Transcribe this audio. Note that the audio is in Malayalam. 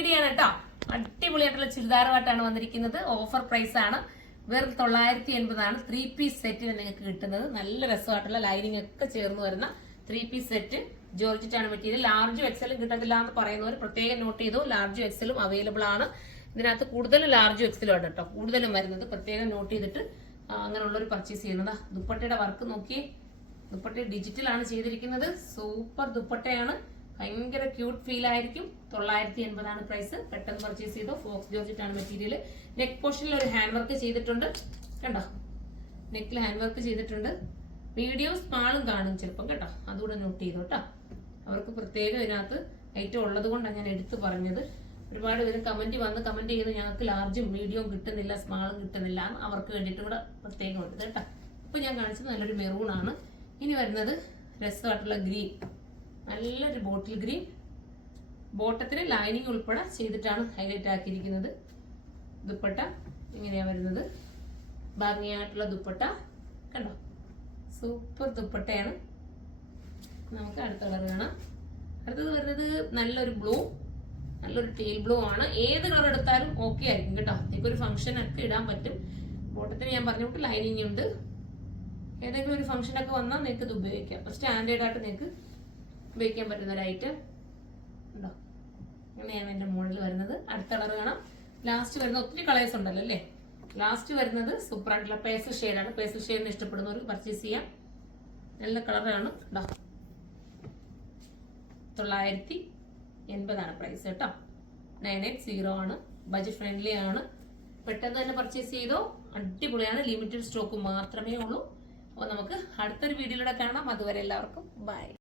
വീഡിയോ ആണ് കേട്ടോ. അടിപൊളിയായിട്ടുള്ള ചുരിദാറുമായിട്ടാണ് വന്നിരിക്കുന്നത്. ഓഫർ പ്രൈസ് ആണ്. വെറും 980 ആണ് 3 പീസ് സെറ്റിന് നിങ്ങൾക്ക് കിട്ടുന്നത്. നല്ല രസമായിട്ടുള്ള ലൈനിങ് ഒക്കെ ചേർന്ന് വരുന്ന 3 പീസ് സെറ്റ്. ജോർജറ്റാണ് മെറ്റീരിയൽ. ലാർജും എക്സലും കിട്ടത്തില്ല എന്ന് പറയുന്നവർ പ്രത്യേകം നോട്ട് ചെയ്തു. ലാർജും എക്സലും അവൈലബിൾ ആണ്. ഇതിനകത്ത് കൂടുതലും ലാർജും എക്സലും ആണ് കേട്ടോ കൂടുതലും വരുന്നത്. പ്രത്യേകം നോട്ട് ചെയ്തിട്ട് അങ്ങനെയുള്ളൊരു പർച്ചേസ് ചെയ്യുന്നതാ. ദുപ്പട്ടയുടെ വർക്ക് നോക്കിയേ. ദുപ്പട്ട ഡിജിറ്റൽ ആണ് ചെയ്തിരിക്കുന്നത്. സൂപ്പർ ദുപ്പട്ടയാണ്. ഭയങ്കര ക്യൂട്ട് ഫീൽ ആയിരിക്കും. 980 ആണ് പ്രൈസ്. പെട്ടെന്ന് പർച്ചേസ് ചെയ്തോ. ഫോക്സ് ജോർജറ്റ് ആണ് മെറ്റീരിയൽ. നെക്ക് പോർഷനിൽ ഒരു ഹാൻഡ് വർക്ക് ചെയ്തിട്ടുണ്ട്. കണ്ടോ, നെക്കിൽ ഹാൻഡ് വർക്ക് ചെയ്തിട്ടുണ്ട്. വീഡിയോ സ്മാളും കാണും ചിലപ്പം കേട്ടോ, അതുകൂടെ നോട്ട് ചെയ്തോ കേട്ടോ. അവർക്ക് പ്രത്യേകം ഇതിനകത്ത് ഐറ്റം ഉള്ളത് കൊണ്ടാണ് ഞാൻ എടുത്തു പറഞ്ഞത്. ഒരുപാട് പേര് കമന്റ് ചെയ്ത് ഞങ്ങൾക്ക് ലാർജും മീഡിയവും കിട്ടുന്നില്ല, സ്മാളും കിട്ടുന്നില്ല. അവർക്ക് വേണ്ടിയിട്ട് കൂടെ പ്രത്യേകം ഉണ്ട് കേട്ടോ. ഇപ്പൊ ഞാൻ കാണിച്ചത് നല്ലൊരു മെറൂൺ ആണ്. ഇനി വരുന്നത് രസമായിട്ടുള്ള ഗ്രീൻ, നല്ലൊരു ബോട്ടിൽ ഗ്രീൻ. ബോട്ടത്തിന് ലൈനിങ് ഉൾപ്പെടെ ചെയ്തിട്ടാണ് ഹൈലൈറ്റ് ആക്കിയിരിക്കുന്നത്. ദുപ്പട്ട ഇങ്ങനെയാ വരുന്നത്. ഭംഗിയായിട്ടുള്ള ദുപ്പട്ട കണ്ടോ, സൂപ്പർ ദുപ്പട്ടയാണ്. നമുക്ക് അടുത്ത കളർ കാണാം. അടുത്തത് വരുന്നത് നല്ലൊരു ബ്ലൂ, നല്ലൊരു ടീൽ ബ്ലൂ ആണ്. ഏത് കളർ എടുത്താലും ഓക്കെ ആയിരിക്കും കേട്ടോ. നിങ്ങൾക്ക് ഒരു ഫംഗ്ഷൻ ഒക്കെ ഇടാൻ പറ്റും. ബോട്ടത്തിന് ഞാൻ പറഞ്ഞിട്ട് ലൈനിങ് ഉണ്ട്. ഏതെങ്കിലും ഒരു ഫംഗ്ഷനൊക്കെ വന്നാൽ നിങ്ങൾക്ക് ഇത് ഉപയോഗിക്കാം. സ്റ്റാൻഡേർഡ് ആയിട്ട് നിങ്ങൾക്ക് ഉപയോഗിക്കാൻ പറ്റുന്ന ഒരു ഐറ്റം ഉണ്ടോ. അങ്ങനെയാണ് എൻ്റെ മോഡൽ വരുന്നത്. അടുത്ത കളർ കാണാം. ലാസ്റ്റ് വരുന്ന ഒത്തിരി കളേഴ്സ് ഉണ്ടല്ലോ അല്ലേ. ലാസ്റ്റ് വരുന്നത് സൂപ്പർ ആയിട്ടുള്ള പേസ്റ്റൽ ഷെയ്ഡാണ്. പേസ്റ്റൽ ഷെയ്ഡിന് ഇഷ്ടപ്പെടുന്നവർക്ക് പർച്ചേസ് ചെയ്യാം. നല്ല കളറാണ് കേട്ടോ. 980 ആണ് പ്രൈസ് കേട്ടോ. 980 ആണ്. ബഡ്ജറ്റ് ഫ്രണ്ട്ലി ആണ്. പെട്ടെന്ന് തന്നെ പർച്ചേസ് ചെയ്തോ. അടിപൊളിയാണ്. ലിമിറ്റഡ് സ്റ്റോക്ക് മാത്രമേ ഉള്ളൂ. അപ്പോൾ നമുക്ക് അടുത്തൊരു വീഡിയോയിലൂടെ കാണാം. അതുവരെ എല്ലാവർക്കും ബൈ.